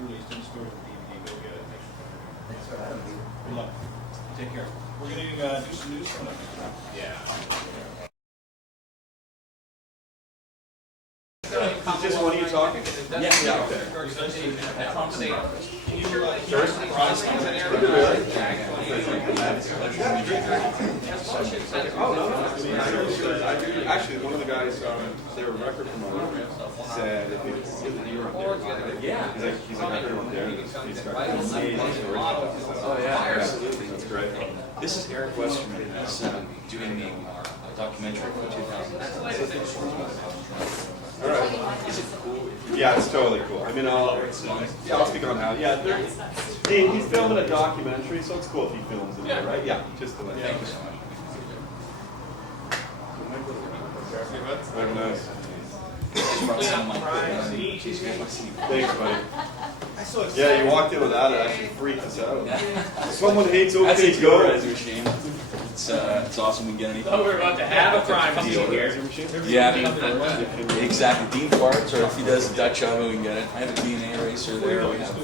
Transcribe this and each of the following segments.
released in stores and DVD. Go get it. Thanks for having me. Good luck. Take care. We're going to do some news coming up. Yeah. Just one of you talking? Yeah. Oh, no. Actually, one of the guys, they were record promoter, said if it's you weren't there. Yeah. He's like, I weren't there. He's got Oh, yeah. absolutely. That's great. This is Eric Westerman. He's doing a documentary from 2000. All right. Is it cool? Yeah, it's totally cool. I mean, I'll speak on how. Yeah, he's filming a documentary, so it's cool if he films it, right? Yeah, just to let you know. Thank you so much. Very nice. Thanks, buddy. Yeah, you walked in without it. Actually freaked us out. Someone hates That's OK a Go. deodorizer machine. It's awesome. We can get anything. Oh, we're about to have a crime scene here. Yeah, exactly. Dean farts, or if he does a Dutch oven, we can get it. I have a DNA eraser there. We have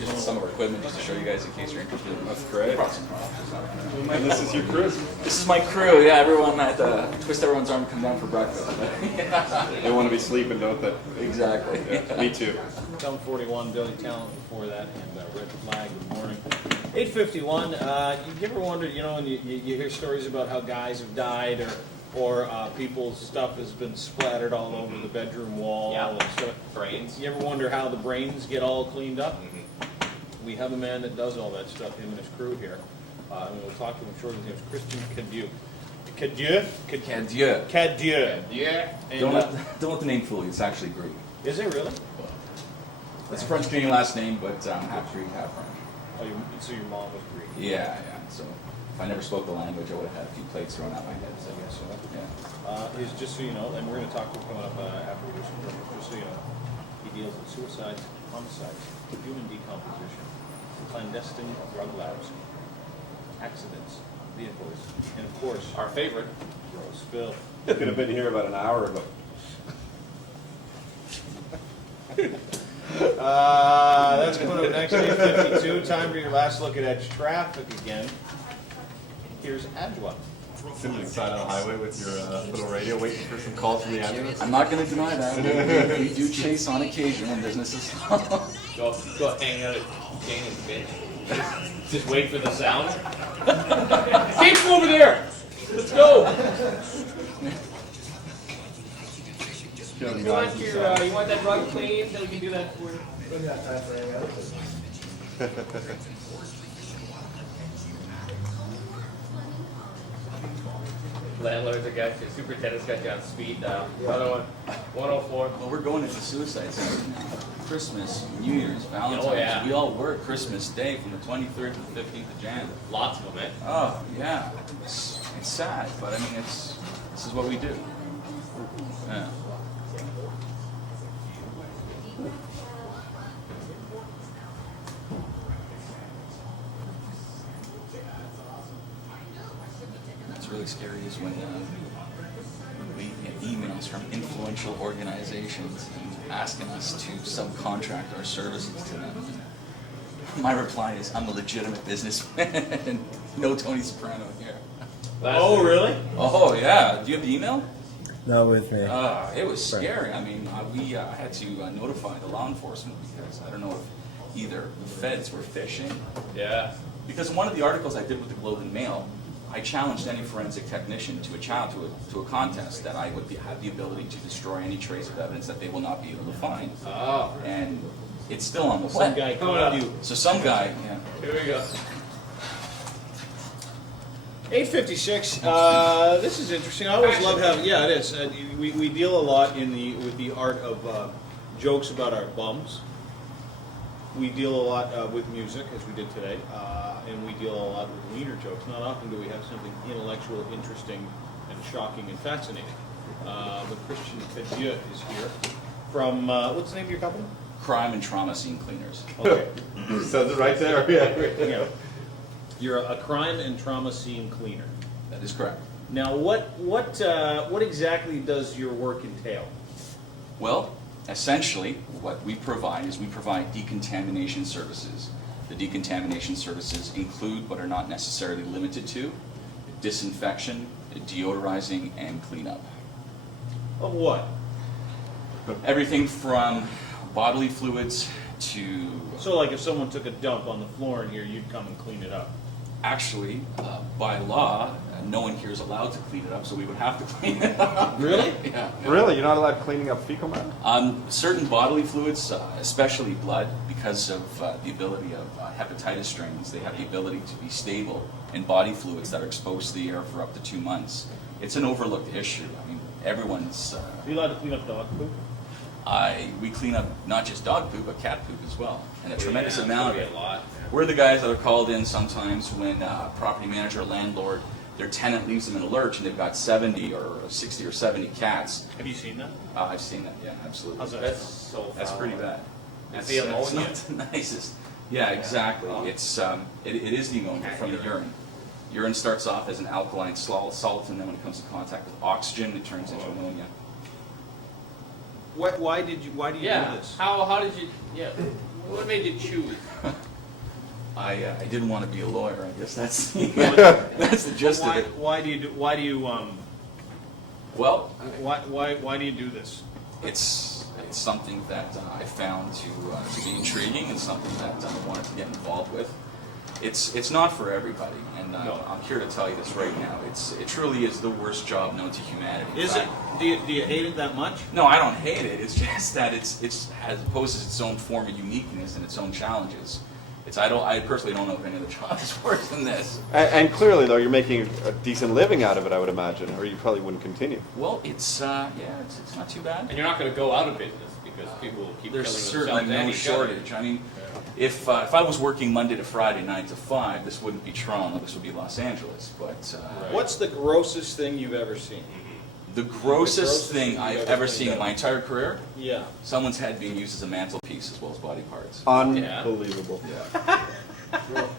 just some of our equipment just to show you guys in case you're interested. That's great. And this is your crew. This is my crew. Yeah, everyone at twist everyone's arm, come down for breakfast. They want to be sleeping, don't they? Exactly. Yeah, me too. Town 41, Billy Talent before that, and Red Flag, good morning. 8:51, you ever wondered, you know, when you hear stories about how guys have died or people's stuff has been splattered all over the bedroom wall and stuff. Brains. You ever wonder how the brains get all cleaned up? We have a man that does all that stuff, him and his crew here. And we'll talk to him shortly. His name is Christian Cadieux. Cadieux. Cadieux. Yeah. And, Don't let the name fool you. It's actually Greek. is it really? It's a French Canadian last name, but half Greek, half French. Oh, so your mom was Greek. Yeah. So if I never spoke the language, I would have had a few plates thrown out my head. So I guess so. yeah. He's just so you know, and we're going to talk to him coming up after we do some work, just so you know, he deals with suicides, homicides, human decomposition, clandestine drug labs, accidents, vehicles, and of course, Our favorite. gross filth. Could have been here about an hour ago. That's coming up next, 8:52. Time for your last look at Edge traffic again. Here's Adwa. Sitting on the side of the highway with your little radio, waiting for some calls from the ambulance. I'm not going to deny that. We do chase on occasion when business is slow. Go hang out at Danny's bitch. Just wait for the sound. Keep him over there. Let's go. You want that rug clean? Then we can do that for you. Landlords are got you. Superintendent's got you on speed dial. 104. Well, we're going into suicide season now. Christmas, New Year's, Valentine's. Oh, yeah. We all work Christmas Day from the 23rd to the 15th of Jan. Lots of them, man. Oh, yeah. It's sad, but I mean, this is what we do. Yeah. What's really scary is when we get emails from influential organizations and asking us to subcontract our services to them. My reply is, I'm a legitimate businessman. No Tony Soprano here. Oh, really? Oh, yeah. Do you have the email? Not with me. It was scary. I mean, we had to notify the law enforcement because I don't know if either the feds were fishing. Yeah. Because in one of the articles I did with the Globe and Mail, I challenged any forensic technician to a contest that I would have the ability to destroy any trace of evidence that they will not be able to find. Oh. And it's still on the Some web. guy called you. So some guy, yeah. Here we go. 8:56. This is interesting. I always love having. Yeah, it is. We deal a lot with the art of jokes about our bums. We deal a lot with music, as we did today, and we deal a lot with wiener jokes. Not often do we have something intellectual, interesting, and shocking and fascinating. But Christian Cadieux is here from what's the name of your company? Crime and Trauma Scene Cleaners. Okay. Says it right there. Yeah. Yeah. You're a crime and trauma scene cleaner. That is correct. Now, what exactly does your work entail? Well, essentially, what we provide is we provide decontamination services. The decontamination services include, but are not necessarily limited to, disinfection, deodorizing, and cleanup. Of what? Everything from bodily fluids to, So like if someone took a dump on the floor in here, you'd come and clean it up? actually, by law, no one here is allowed to clean it up, so we would have to clean it up. Really? Yeah. Really? You're not allowed cleaning up fecal matter? Certain bodily fluids, especially blood, because of the ability of hepatitis strains, they have the ability to be stable in body fluids that are exposed to the air for up to 2 months. It's an overlooked issue. I mean, everyone's. Are you allowed to clean up dog poop? We clean up not just dog poop, but cat poop as well, and a tremendous Yeah, amount of it's it. gonna be a lot. We're the guys that are called in sometimes when property manager or landlord, their tenant leaves them in a lurch and they've got 70 or 60 or 70 cats. Have you seen that? I've seen that, yeah, absolutely. How's that? That's so That's foul. pretty bad. It's the That's ammonia. not the nicest. Yeah, exactly. Oh. It's it is the ammonia from the urine. Urine starts off as an alkaline salt, and then when it comes in contact with oxygen, it turns into ammonia. Why do you do Yeah, this? how did you, yeah, what made you choose? I didn't want to be a lawyer. I guess that's that's the gist of it. Why do you Well, why do you do this? it's something that I found to be intriguing and something that I wanted to get involved with. It's not for everybody, and I'm here to tell you this right now. It truly is the worst job known to humanity. Is it? Do you hate it that much? No, I don't hate it. It's just that it poses its own form of uniqueness and its own challenges. I personally don't know if any other job is worse than this. And clearly, though, you're making a decent living out of it, I would imagine, or you probably wouldn't continue. Well, it's not too bad. And you're not gonna go out of business because people will keep killing There's themselves certainly and no each other. shortage. I mean, if I was working Monday to Friday, 9 to 5, this wouldn't be Toronto. This would be Los Angeles. But Right. What's the grossest thing you've ever seen? the grossest grossest thing you've I've ever ever cleaned seen in up. my entire career, Yeah. someone's head being used as a mantelpiece as well as body parts. Unbelievable. Yeah.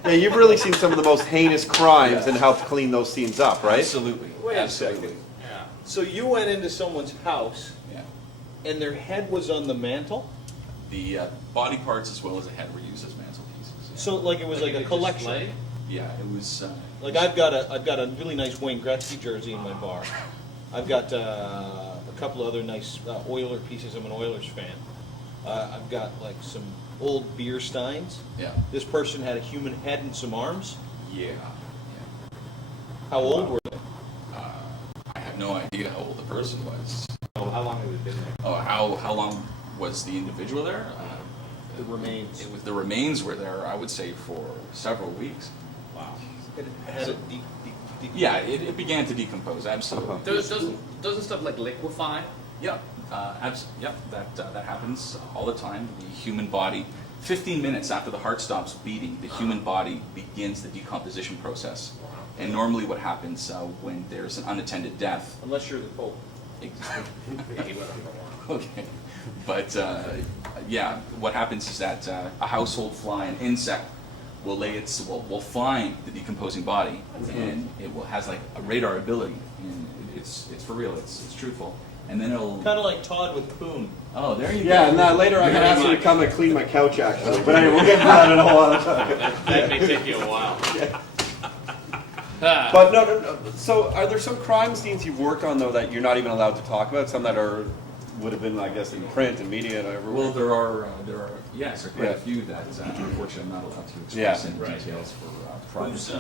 Yeah, you've really seen some of the most heinous crimes Yeah. and helped clean those scenes up, right? Absolutely. Wait a Absolutely. second. Yeah. So you went into someone's house Yeah. and their head was on the mantle? The body parts as well as the head were used as mantelpieces. Yeah. So like it was like a collection. Display? Yeah, it was. Like I've got a really nice Wayne Gretzky jersey in my bar. I've got a couple of other nice Oiler pieces. I'm an Oilers fan. I've got like some old beer steins. Yeah. This person had a human head and some arms. Yeah. How old were they? I have no idea how old the person was. How long have we been there? Oh, how long was the individual there? The remains. The remains were there, I would say, for several weeks. Wow. It had a deep. Yeah, it began to decompose. Absolutely. Doesn't stuff like liquefy? Yeah, that happens all the time. The human body, 15 minutes after the heart stops beating, the human body begins the decomposition process. And normally, what happens when there's an unattended death? Unless you're the Pope. Okay, but yeah, what happens is that a household fly, an insect, will find the decomposing body, and it has like a radar ability, and it's for real. It's truthful, and then it'll. Kind of like Todd with Poon. Oh, there you go. Yeah, and later I can ask you to come and clean my couch, actually. But anyway, we'll get to that in a while. That may take you a while. Ah. But no. So, are there some crime scenes you've worked on though that you're not even allowed to talk about? Some that would have been, I guess, in print and media and everywhere. Well, there are yes, there are quite Yeah. a few that unfortunately I'm not allowed to express Yeah. any Right. details for privacy.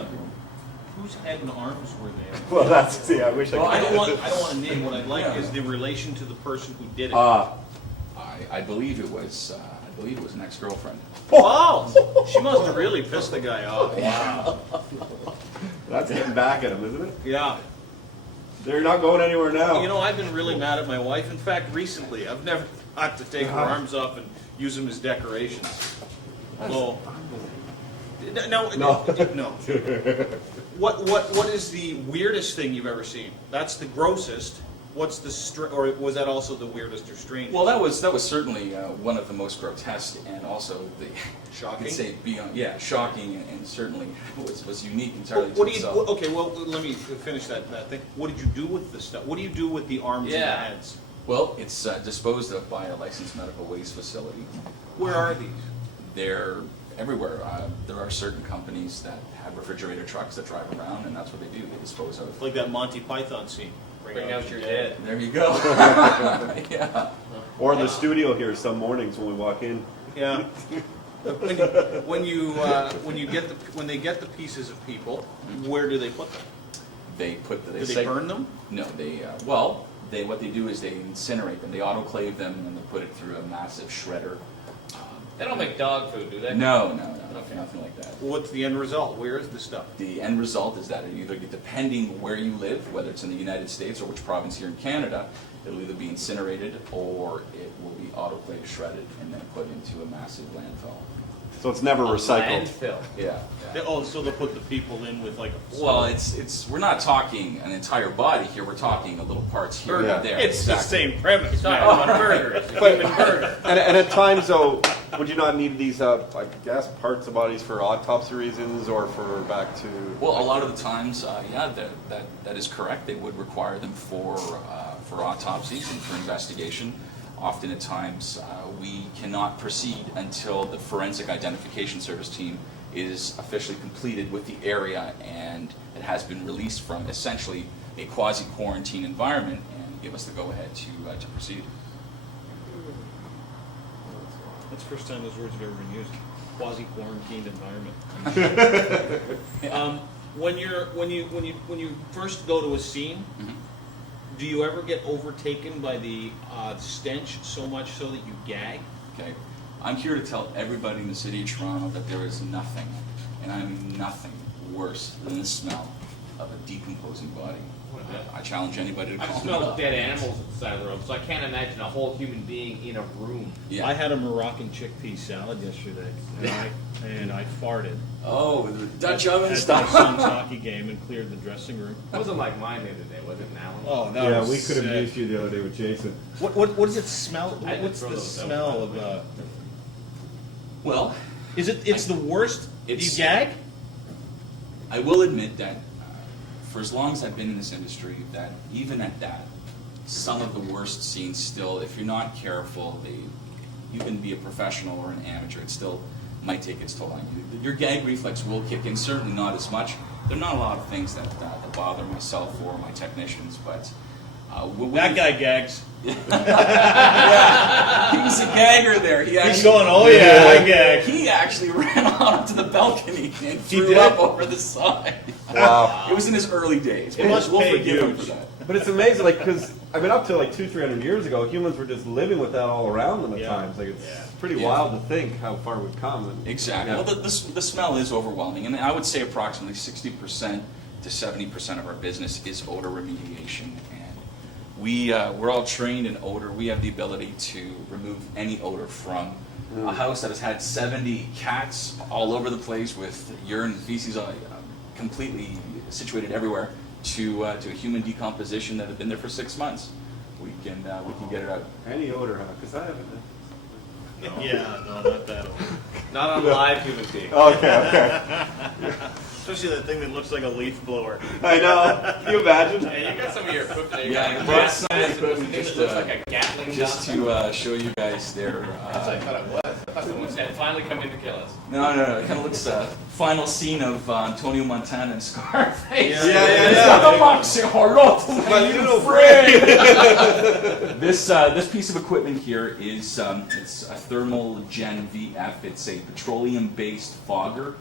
Whose head and arms were there? Well, that's I wish Well, I could. don't want to name. What I'd like Yeah. is the relation to the person who did it. I believe it was an ex-girlfriend. Oh, she must have really pissed the guy off. Wow. That's getting back at him, isn't it? Yeah. They're not going anywhere now. You know, I've been really mad at my wife. In fact, recently, I've never had to take her arms off and use them as decorations. No. No. No. What is the weirdest thing you've ever seen? That's the grossest. What's the or was that also the weirdest or strangest? Well, that was certainly one of the most grotesque, and also the Shocking? I'd say shocking, and certainly was unique entirely What to do you? itself. Okay, well, let me finish that thing. What did you do with the stuff? What do you do with the arms and the Yeah. heads? Well, it's disposed of by a licensed medical waste facility. Where are these? They're everywhere. There are certain companies that have refrigerator trucks that drive around, and that's what they do. They dispose of. Like that Monty Python scene. Bring out your dead. There you go. Yeah. Or in the studio here some mornings when we walk in. Yeah. When they get the pieces of people, where do they put them? They put the. Do they burn them? No, they what they do is they incinerate them. They autoclave them and they put it through a massive shredder. They don't make dog food, do they? No, Okay. nothing like that. What's the end result? Where is the stuff? The end result is that it either, depending where you live, whether it's in the United States or which province here in Canada, it'll either be incinerated or it will be autoclave shredded and then put into a massive landfill. So it's never recycled. Landfill. Yeah. So they'll put the people in with like a... Well, we're not talking an entire body here. We're talking a little parts here Yeah. and there. It's the same premise. It's not a burger, it's a human burger. And at times, though, would you not need these, I guess, parts of bodies for autopsy reasons or for back to... Well, a lot of the times, that is correct. They would require them for autopsies and for investigation. Often at times, we cannot proceed until the forensic identification service team is officially completed with the area and it has been released from essentially a quasi-quarantine environment and give us the go-ahead to proceed. That's the first time those words have ever been used. Quasi-quarantined environment. When you first go to a scene, Mhm. do you ever get overtaken by the stench so much so that you gag? Okay, I'm here to tell everybody in the city of Toronto that there is nothing, and I mean nothing, worse than the smell of a decomposing body. I challenge anybody to I've call me smelled up. dead animals at the side of the road, so I can't imagine a whole human being in a room. Yeah. I had a Moroccan chickpea salad yesterday, and I farted. Oh, the Dutch oven At my stuff. son's hockey game and cleared the dressing room. It wasn't like mine the other day, was it, Alan? Oh, that Yeah, was we could have sick. used you the other day with Jason. What does it smell? I had to What's throw the those out. smell of? Well, It's the worst. Do you It's- gag? I will admit that for as long as I've been in this industry, that even at that, some of the worst scenes still, if you're not careful, you can be a professional or an amateur, it still might take its toll on you. Your gag reflex will kick in, certainly not as much. There are not a lot of things that bother myself or my technicians, but That guy gags. Yeah, he was a gagger there. He's going, oh yeah, I gag. He actually ran out onto the balcony and threw did? up over the side. Wow. It was in his early days. It must We'll pay forgive him huge. for that. But it's amazing, like, because I mean, up to like 200-300 years ago, humans were just living with that all around them at Yeah. times. Like, it's pretty Yeah. wild to think how far we've come. And, Exactly. yeah. Well, the smell is overwhelming, and I would say approximately 60% to 70% of our business is odor remediation. And we're all trained in odor. We have the ability to remove any odor from a house that has had 70 cats all over the place with urine and feces completely situated everywhere to a human decomposition that have been there for 6 months. We can get it out. Any odor, huh? Because I haven't. Yeah, no, not that old. Not on a live human being. Okay. Especially that thing that looks like a leaf blower. I know. Can you imagine? Hey, you got some of your equipment. Yeah, you I got brought a some gas equipment thing just, that looks like a Gatling Just gun. to show you guys their. That's what I thought it was. I thought someone said, finally come in to kill us. No. It kind of looks final scene of Antonio Montana and Scarface. Yeah. The boxing hard This piece of equipment here is it's a Thermal Gen VF. It's a petroleum-based fogger.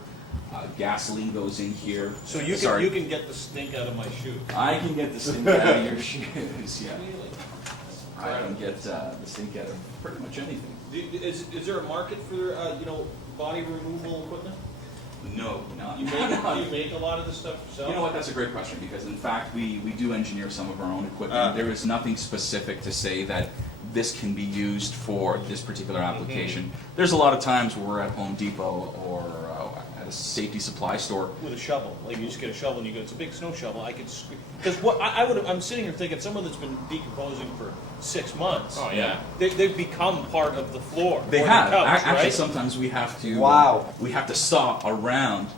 Gasoline goes in here. So you Sorry. can get the stink out of my shoe. I can get the stink out of your shoes. Yeah. I can get the stink out of pretty much anything. Is there a market for body removal equipment? No, not. Do you make a lot of this stuff yourself? You know what? That's a great question because, in fact, we do engineer some of our own equipment. There is nothing specific to say that this can be used for this particular application. There's a lot of times where we're at Home Depot or at a safety supply store. With a shovel, like you just get a shovel and you go, it's a big snow shovel. I could, because I'm sitting here thinking someone that's been decomposing for 6 months. Oh, yeah. They've become part of the floor. They or have. the couch, Actually, right? sometimes we have to. Wow. We have to saw around.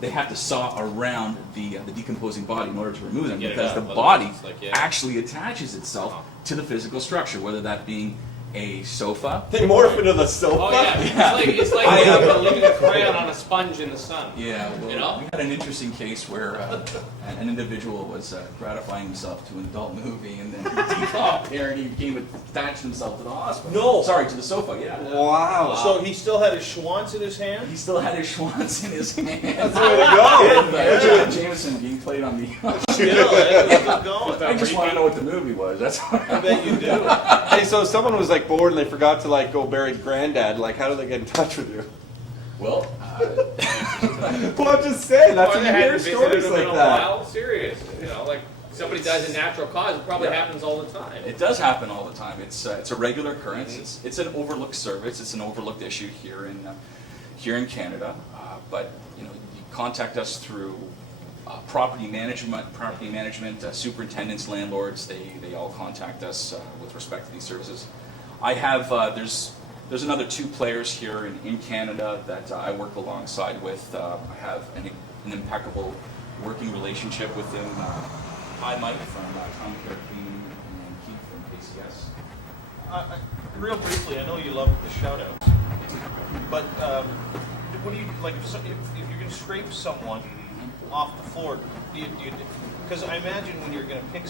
They have to saw around the decomposing body in order to remove them Get it because out, the otherwise body it's like, yeah. actually attaches itself to the physical structure, whether that being a sofa. They morph into the sofa. Oh yeah, it's like leaving a crayon on a sponge in the sun. Yeah, well, You know? we had an interesting case where an individual was gratifying himself to an adult movie, and then he default there, and he came and attached himself to the hospital. No. Sorry, to the sofa. Yeah. Wow. So he still had his Schwanz in his hand? He still had his Schwanz in his hand. That's the way to go. With Jameson being played on the. Still, it's still going. I just want to know what the movie was. That's all. I bet you do. Hey, so if someone was like bored and they forgot to like go bury granddad, like how do they get in touch with you? Well, Well, I'm just saying, that's Or when they you hear hadn't visited stories him like in a that. while. Serious, you know, like somebody dies of natural cause. It probably happens all the time. it does happen all the time. It's a regular occurrence. It's an overlooked service. It's an overlooked issue here in Canada. But you know, you contact us through property management, superintendents, landlords. They all contact us with respect to these services. I have there's another 2 players here in Canada that I work alongside with. I have an impeccable working relationship with them. Hi, Mike from Trauma Care Cleaning and Keith from KCS. Real briefly, I know you love the shout-outs, but what do you, like, if you're going to scrape someone off the floor, because I imagine when you're going to pick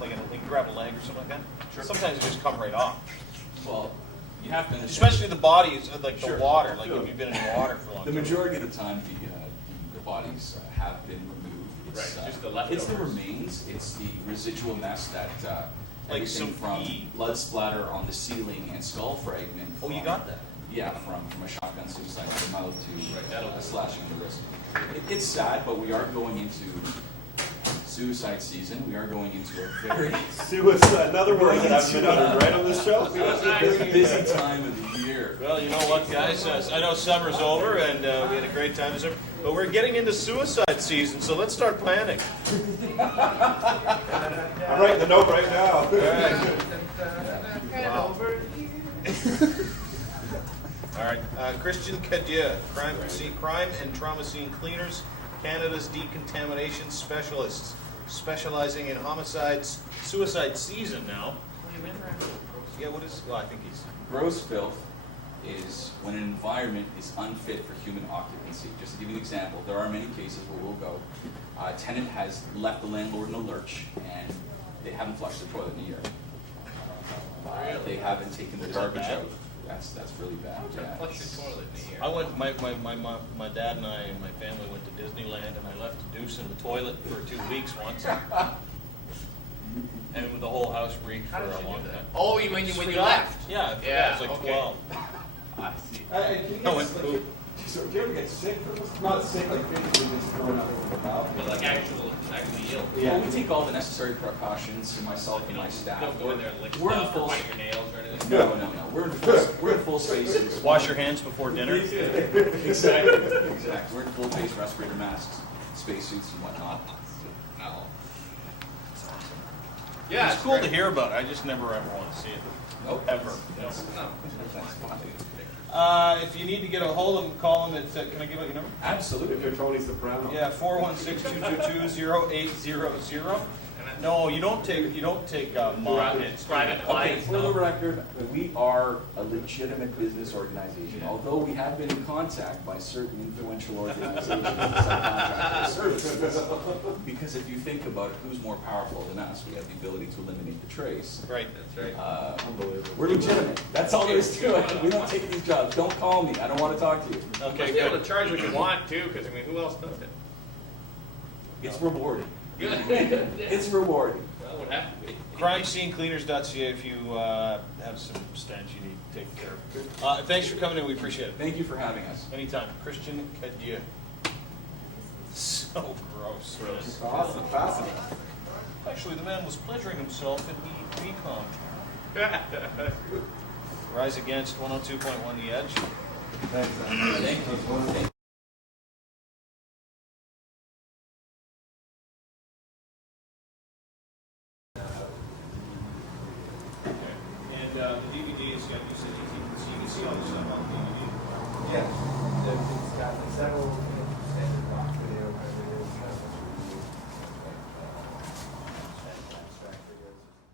like you grab a leg or something like that, sometimes it just come right off. Well, you have to understand. Especially the bodies, like the water, like if you've been in water for a long The time. majority of the time, the bodies have been removed. It's, Right, just the It's the leftovers. remains. It's the residual mess that Like everything some from pee. blood splatter on the ceiling and skull fragment. Oh, you from- got that? Yeah, from a shotgun suicide to the mouth to that'll do. slashing the wrist. It's sad, but we are going into suicide season. We are going into a very Suicide, another word that I've been uttered right on this show. busy time of the year. Well, you know what, guys? I know summer's over, and we had a great time this summer, but we're getting into suicide season, so let's start planning. I'm writing the note right now. All right, Christian Cadieux, crime and trauma scene cleaners, Canada's decontamination specialists, specializing in homicides, suicide season now. Yeah, what is? Well, I think he's. Gross filth is when an environment is unfit for human occupancy. Just to give you an example, there are many cases where we'll go, a tenant has left the landlord in a lurch and they haven't flushed the toilet in a year. They haven't taken the garbage bad? out. That's really bad. Yeah, Flush your toilet in the year. I went. My dad and I and my family went to Disneyland, and I left the deuce in the toilet for 2 weeks once, and the whole house reeked for a long time. Oh, you mean when you left? Yeah, I forgot. Yeah, I was like okay. 12. I see. I went poop. So do you ever get sick from this? Not sick, like physically just throwing up over the mouth. But like actually ill. Well, we take all the necessary precautions, myself and my staff. Don't go in there and lick We're in stuff or full. bite your nails or anything. No. We're in full spaces. Wash your hands before dinner. Exactly. We're in full face respirator masks, spacesuits and whatnot. No. Yeah, It's cool to hear about. I just never ever want to see it. Nope. Ever. No. If you need to get a hold of him, call him at, can I give out your number? Absolutely. If you're Tony Soprano. Yeah, 416-222-0800. No, you don't take mine. It's private Okay, clients. for the record, we are a legitimate business organization, although we have been in contact by certain influential organizations and subcontractor services. Because if you think about it, who's more powerful than us? We have the ability to eliminate the trace. Right. That's right. We're legitimate. That's all there is to it. We don't take these jobs. Don't call me. I don't want to talk to you. Okay, You'll be able good. to charge what you want too, because I mean, who else does it? It's rewarding. Good. It's rewarding. Well, it would have to be. CrimeSceneCleaners.ca if you have some stench you need to take care of. Thanks for coming in. We appreciate it. Thank you for having us. Anytime. Christian Cadieux. So gross. Awesome, fascinating. Actually, the man was pleasuring himself in the recon. Rise Against 102.1 The Edge. Thank you. And the DVDs, yeah, you said you can see all this stuff on DVD. Yeah, it's got several